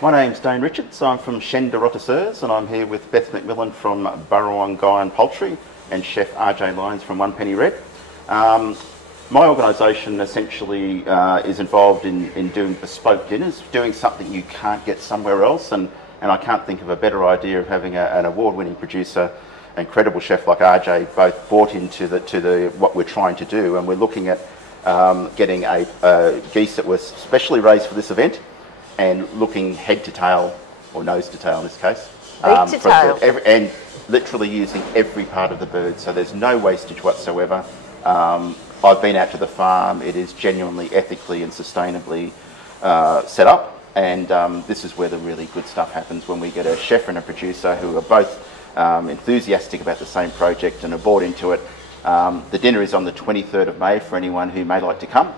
My name's Dane Richards. I'm from Chaine Rotisseurs, and I'm here with Beth McMillan from Burrawong Gaian Poultry and Chef RJ Lyons from One Penny Red. My organisation essentially is involved in doing bespoke dinners, doing something you can't get somewhere else, and I can't think of a better idea of having an award-winning producer, incredible chef like RJ, both bought into what we're trying to do, and we're looking at getting a geese that was specially raised for this event, and looking head to tail, or nose to tail in this case. Beak to tail. And literally using every part of the bird, so there's no wastage whatsoever. I've been out to the farm. It is genuinely, ethically and sustainably set up, and this is where the really good stuff happens, when we get a chef and a producer who are both enthusiastic about the same project and are bought into it. The dinner is on the 23rd of May for anyone who may like to come,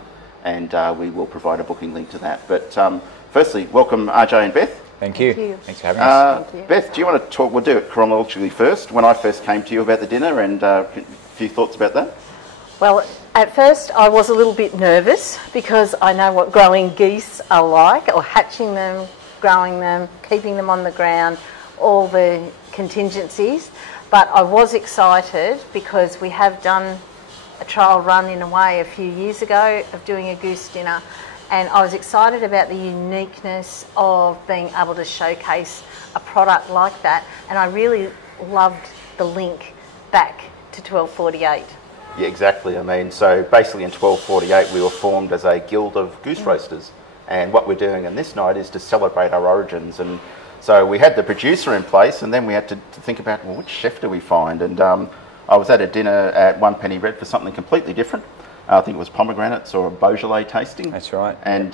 and we will provide a booking link to that. But firstly, welcome RJ and Beth. Thank you. Thank you. Thanks for having us. Thank you. Beth, do you want to talk? We'll do it chronologically first. When I first came to you about the dinner, and a few thoughts about that. Well, at first I was a little bit nervous because I know what growing geese are like, or hatching them, growing them, keeping them on the ground, all the contingencies. But I was excited because we have done a trial run in a way a few years ago of doing a goose dinner, and I was excited about the uniqueness of being able to showcase a product like that, and I really loved the link back to 1248. Yeah, exactly. I mean, so basically in 1248 we were formed as a guild of goose roasters, and what we're doing in this night is to celebrate our origins. And so we had the producer in place, and then we had to think about, well, which chef do we find? And I was at a dinner at One Penny Red for something completely different. I think it was pomegranates or a Beaujolais tasting. That's right. And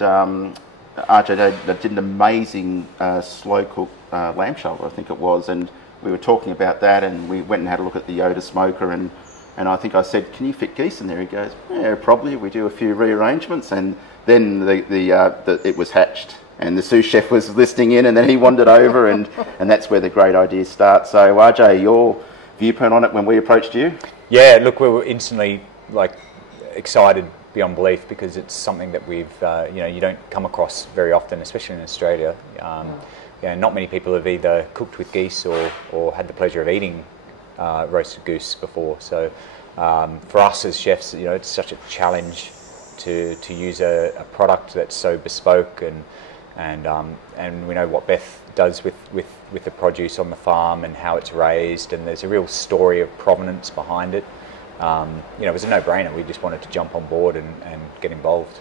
RJ did an amazing slow-cooked lamb shoulder, I think it was, and we were talking about that, and we went and had a look at the Yoda smoker, and I think I said, can you fit geese in there? He goes, yeah, probably. We do a few rearrangements, and then it was hatched, and the sous chef was listening in, and then he wandered over, and that's where the great ideas start. So RJ, your viewpoint on it when we approached you? Yeah, look, we were instantly excited beyond belief, because it's something that we've you don't come across very often, especially in Australia. Not many people have either cooked with geese or had the pleasure of eating roasted goose before. So for us as chefs, it's such a challenge to use a product that's so bespoke, and we know what Beth does with the produce on the farm and how it's raised, and there's a real story of provenance behind it. It was a no-brainer. We just wanted to jump on board and get involved.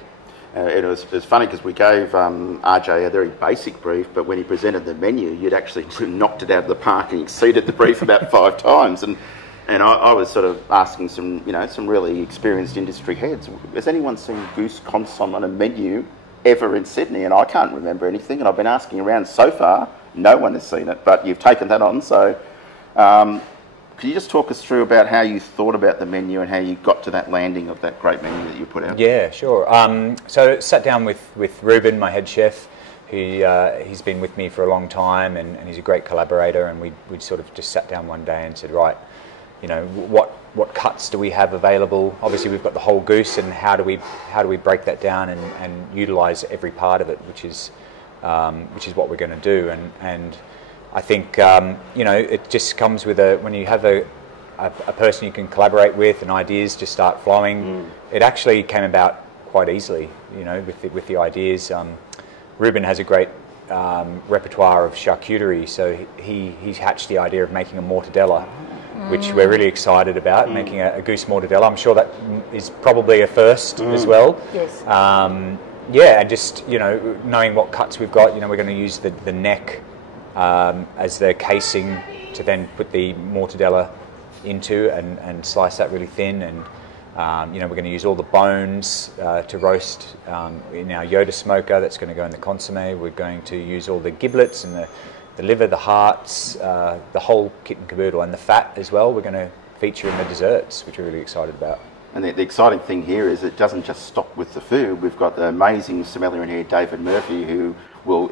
It was funny because we gave RJ a very basic brief, but when he presented the menu, you'd actually knocked it out of the park and exceeded the brief about 5 times. And I was sort of asking some really experienced industry heads, has anyone seen goose consomme on a menu ever in Sydney? And I can't remember anything, and I've been asking around so far, no one has seen it, but you've taken that on. So could you just talk us through about how you thought about the menu and how you got to that landing of that great menu that you put out? Yeah, sure. So sat down with Ruben, my head chef. He's been with me for a long time, and he's a great collaborator, and we sort of just sat down one day and said, right, what cuts do we have available? Obviously we've got the whole goose, and how do we break that down and utilise every part of it, which is what we're going to do. And I think it just comes with when you have a person you can collaborate with, and ideas just start flowing. It actually came about quite easily, with the ideas. Ruben has a great repertoire of charcuterie, so he's hatched the idea of making a mortadella, which we're really excited about, making a goose mortadella. I'm sure that is probably a first as well. Yes. And just knowing what cuts we've got, we're going to use the neck as the casing to then put the mortadella into and slice that really thin, and we're going to use all the bones to roast in our Yoda smoker. That's going to go in the consommé. We're going to use all the giblets and the liver, the hearts, the whole kit and caboodle, and the fat as well. We're going to feature in the desserts, which we're really excited about. And the exciting thing here is it doesn't just stop with the food. We've got the amazing sommelier in here, David Murphy, who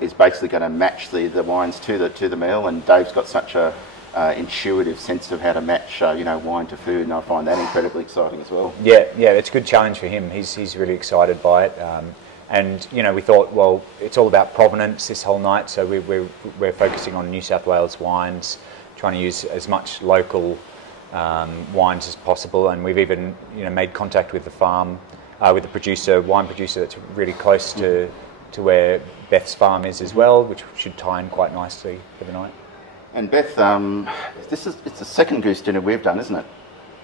is basically going to match the wines to the meal. And Dave's got such a intuitive sense of how to match wine to food, and I find that incredibly exciting as well. Yeah, it's a good challenge for him. He's really excited by it. And we thought, well, it's all about provenance this whole night, so we're focusing on New South Wales wines, trying to use as much local wines as possible. And we've even made contact with the farm, with the wine producer that's really close to where Beth's farm is as well, which should tie in quite nicely for the night. And Beth, it's the second goose dinner we've done, isn't it?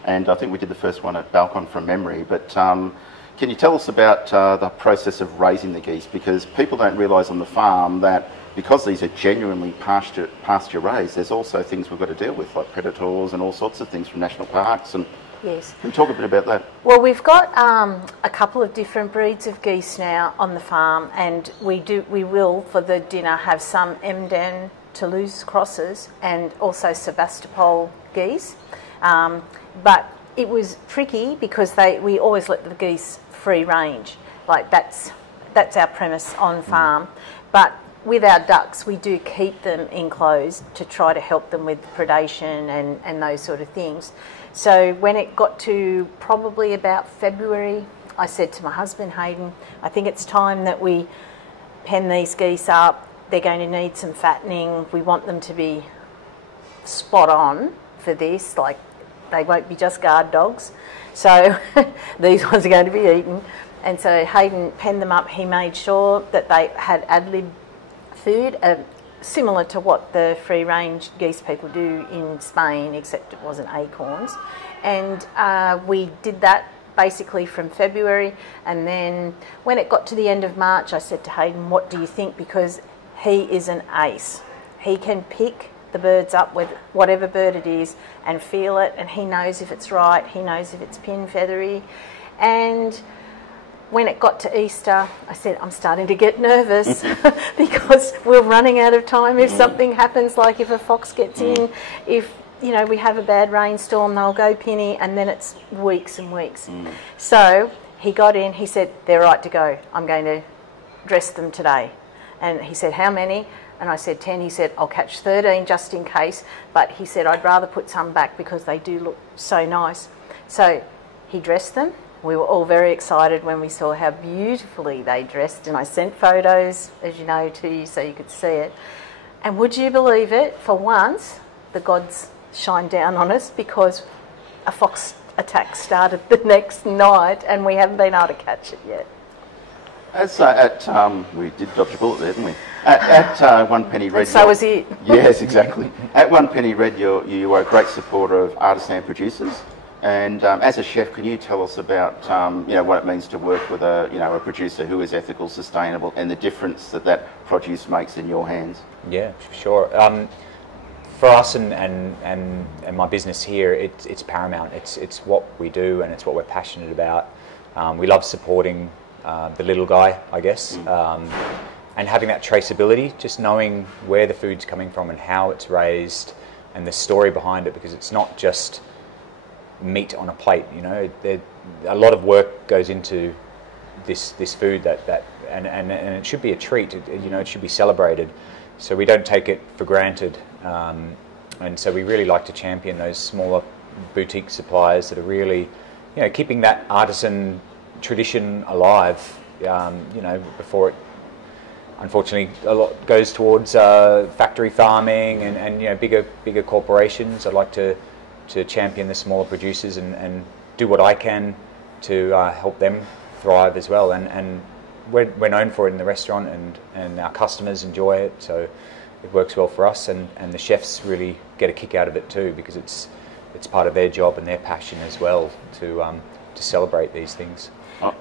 And I think we did the first one at Balcon from memory, but can you tell us about the process of raising the geese? Because people don't realise on the farm that because these are genuinely pasture raised, there's also things we've got to deal with, like predators and all sorts of things from national parks. And yes. Can you talk a bit about that? Well, we've got a couple of different breeds of geese now on the farm, and we will for the dinner have some Emden Toulouse crosses and also Sebastopol geese. But it was tricky because we always let the geese free range. Like that's our premise on farm. But with our ducks, we do keep them enclosed to try to help them with predation and those sort of things. So when it got to probably about February, I said to my husband, Hayden, I think it's time that we pen these geese up. They're going to need some fattening. We want them to be spot on for this, like they won't be just guard dogs. So these ones are going to be eaten. And so Hayden penned them up. He made sure that they had ad lib food, similar to what the free-range geese people do in Spain, except it wasn't acorns. And we did that basically from February. And then when it got to the end of March, I said to Hayden, what do you think? Because he is an ace. He can pick the birds up with whatever bird it is and feel it, and he knows if it's right, he knows if it's pin feathery. And when it got to Easter, I said, I'm starting to get nervous because we're running out of time if something happens, like if a fox gets in, if we have a bad rainstorm, they'll go pinny, and then it's weeks and weeks. So he got in, he said, they're right to go. I'm going to dress them today. And he said, how many? And I said 10. He said, I'll catch 13 just in case. But he said, I'd rather put some back because they do look so nice. So he dressed them. We were all very excited when we saw how beautifully they dressed. And I sent photos, as you know, to you so you could see it. And would you believe it? For once, the gods shined down on us because a fox attack started the next night and we haven't been able to catch it yet. As we did dodge a bullet there, didn't we? At One Penny Red. And so was it. Yes, exactly. At One Penny Red, you are a great supporter of artisan producers. And as a chef, can you tell us about what it means to work with a producer who is ethical, sustainable, and the difference that produce makes in your hands? Yeah, sure. For us and my business here, it's paramount. It's what we do and it's what we're passionate about. We love supporting the little guy, I guess, and having that traceability, just knowing where the food's coming from and how it's raised and the story behind it, because it's not just meat on a plate. A lot of work goes into this food and it should be a treat. It should be celebrated, so we don't take it for granted. And so we really like to champion those smaller boutique suppliers that are really, keeping that artisan tradition alive. Before it, unfortunately, a lot goes towards factory farming and bigger corporations. I'd like to champion the smaller producers and do what I can to help them thrive as well. And we're known for it in the restaurant, and our customers enjoy it, so it works well for us, and the chefs really get a kick out of it too, because it's part of their job and their passion as well to celebrate these things.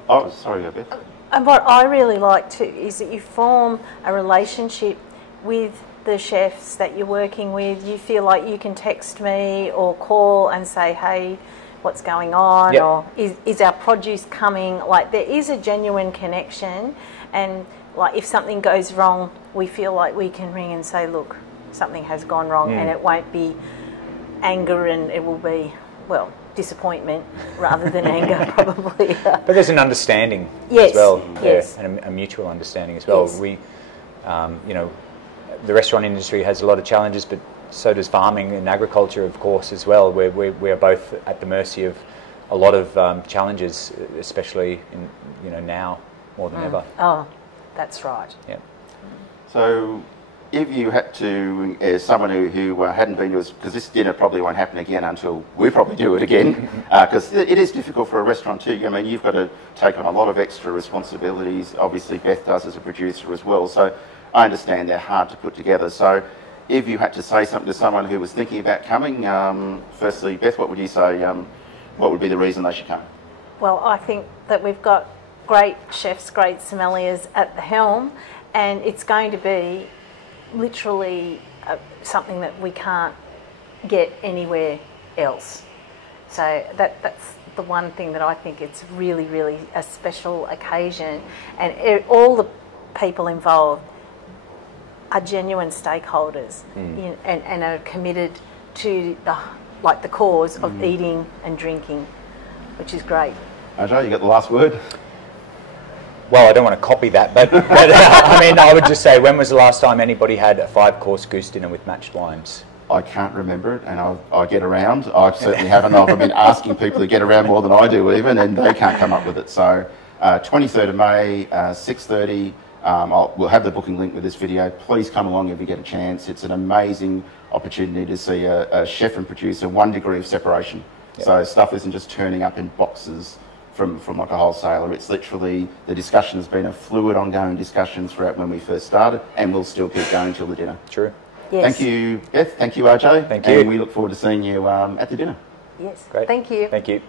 Oh, sorry, Beth. And what I really like too is that you form a relationship with the chefs that you're working with. You feel like you can text me or call and say, hey, what's going on? Yep. Or is our produce coming? Like, there is a genuine connection, and like if something goes wrong, we feel like we can ring and say, look, something has gone wrong, and it won't be anger, and it will be, well, disappointment rather than anger, probably. But there's an understanding as well, yes. And a mutual understanding as well. Yes. We, the restaurant industry has a lot of challenges, but so does farming and agriculture, of course, as well. We are both at the mercy of a lot of challenges, especially in now. more than ever. Oh, that's right. Yeah. So, if you had to, as someone who hadn't been to us, because this dinner probably won't happen again until we probably do it again, because it is difficult for a restaurant too. I mean, you've got to take on a lot of extra responsibilities. Obviously, Beth does as a producer as well. So, I understand they're hard to put together. So, if you had to say something to someone who was thinking about coming, firstly, Beth, what would you say? What would be the reason they should come? Well, I think that we've got great chefs, great sommeliers at the helm, and it's going to be literally something that we can't get anywhere else. So that's the one thing that I think it's really, really a special occasion, and all the people involved are genuine stakeholders and are committed to the cause of eating and drinking, which is great. Ajay, you got the last word? Well, I don't want to copy that, but I mean, I would just say, when was the last time anybody had a 5-course goose dinner with matched wines? I can't remember it, and I get around. I certainly haven't. I've been asking people to get around more than I do even, and they can't come up with it. So 23rd of May, 6:30, we'll have the booking link with this video. Please come along if you get a chance. It's an amazing opportunity to see a chef and producer 1 degree of separation. Yep. So stuff isn't just turning up in boxes from like a wholesaler. It's literally, the discussion has been a fluid, ongoing discussion throughout when we first started, and we'll still keep going till the dinner. True. Yes. Thank you, Beth. Thank you, RJ. Thank you. And we look forward to seeing you at the dinner. Yes. Great. Thank you. Thank you.